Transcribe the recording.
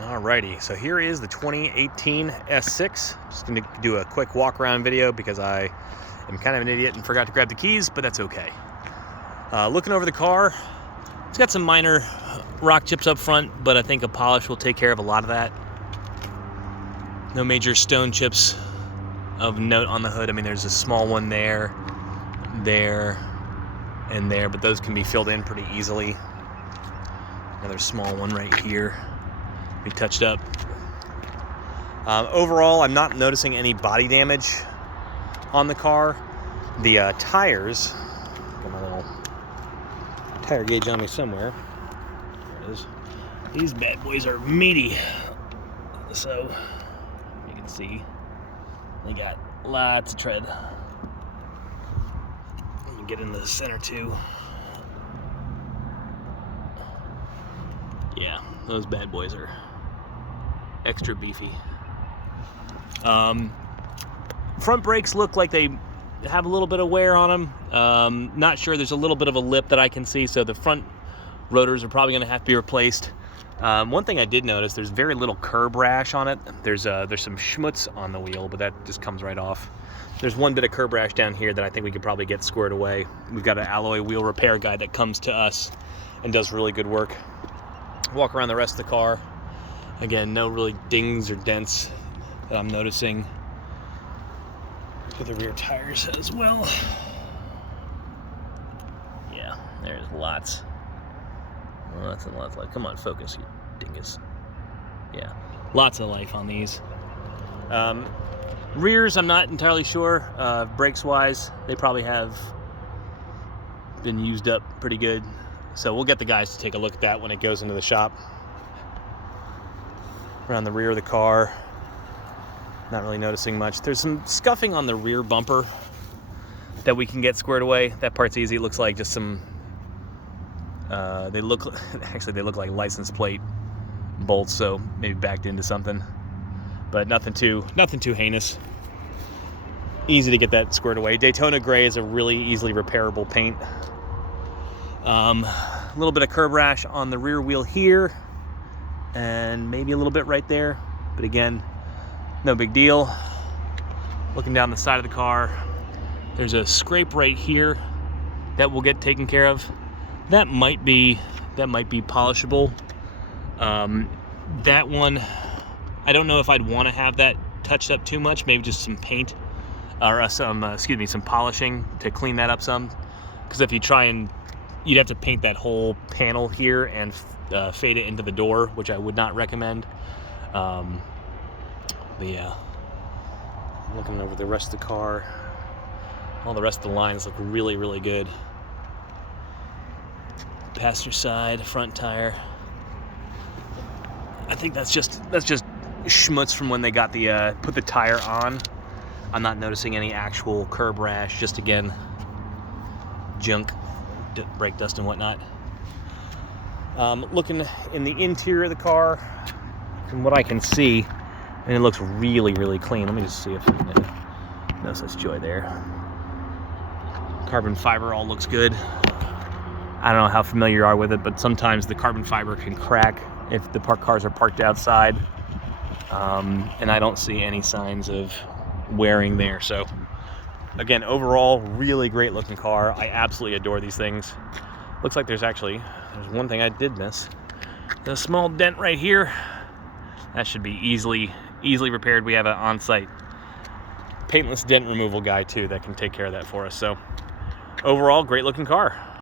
Alrighty, so here is the 2018 S6. Just gonna do a quick walk around video because I am kind of an idiot and forgot to grab the keys, but that's okay. Looking over the car, it's got some minor rock chips up front, but I think a polish will take care of a lot of that. No major stone chips of note on the hood. I mean, there's a small one there, and there, but those can be filled in pretty easily. Another small one right here. Be touched up. Overall, I'm not noticing any body damage on the car. The tires, got my little tire gauge on me somewhere. There it is. These bad boys are meaty, so you can see they got lots of tread. Let me get into the center too. Yeah, those bad boys are extra beefy. Front brakes look like they have a little bit of wear on them. Not sure. There's a little bit of a lip that I can see, so the front rotors are probably going to have to be replaced. One thing I did notice, there's very little curb rash on it. There's some schmutz on the wheel, but that just comes right off. There's one bit of curb rash down here that I think we could probably get squared away. We've got an alloy wheel repair guy that comes to us and does really good work. Walk around the rest of the car. Again, no really dings or dents that I'm noticing. Look at the rear tires as well. Yeah, there's lots. Lots and lots of life. Come on, focus, you dingus. Yeah, lots of life on these. Rears, I'm not entirely sure. Brakes-wise, they probably have been used up pretty good. So we'll get the guys to take a look at that when it goes into the shop. Around the rear of the car, not really noticing much. There's some scuffing on the rear bumper that we can get squared away. That part's easy. It looks like just some, they look like license plate bolts, so maybe backed into something, but nothing too heinous. Easy to get that squared away. Daytona gray is a really easily repairable paint. A little bit of curb rash on the rear wheel here, and maybe a little bit right there, but again, no big deal. Looking down the side of the car, there's a scrape right here that will get taken care of. That might be polishable. That one, I don't know if I'd want to have that touched up too much. Maybe just some paint or some polishing to clean that up some. Because if you try and, you'd have to paint that whole panel here and fade it into the door, which I would not recommend. But yeah, looking over the rest of the car, all the rest of the lines look really, really good. Passenger side, front tire. I think that's just schmutz from when they got the put the tire on. I'm not noticing any actual curb rash. Just again, junk, brake dust and whatnot. Looking in the interior of the car, from what I can see, and it looks really, really clean. Let me just see if no such joy there. Carbon fiber all looks good. I don't know how familiar you are with it, but sometimes the carbon fiber can crack if the cars are parked outside. And I don't see any signs of wearing there. So again, overall, really great looking car. I absolutely adore these things. Looks like there's one thing I did miss. There's a small dent right here. That should be easily repaired. We have an on-site paintless dent removal guy too that can take care of that for us. So overall, great looking car.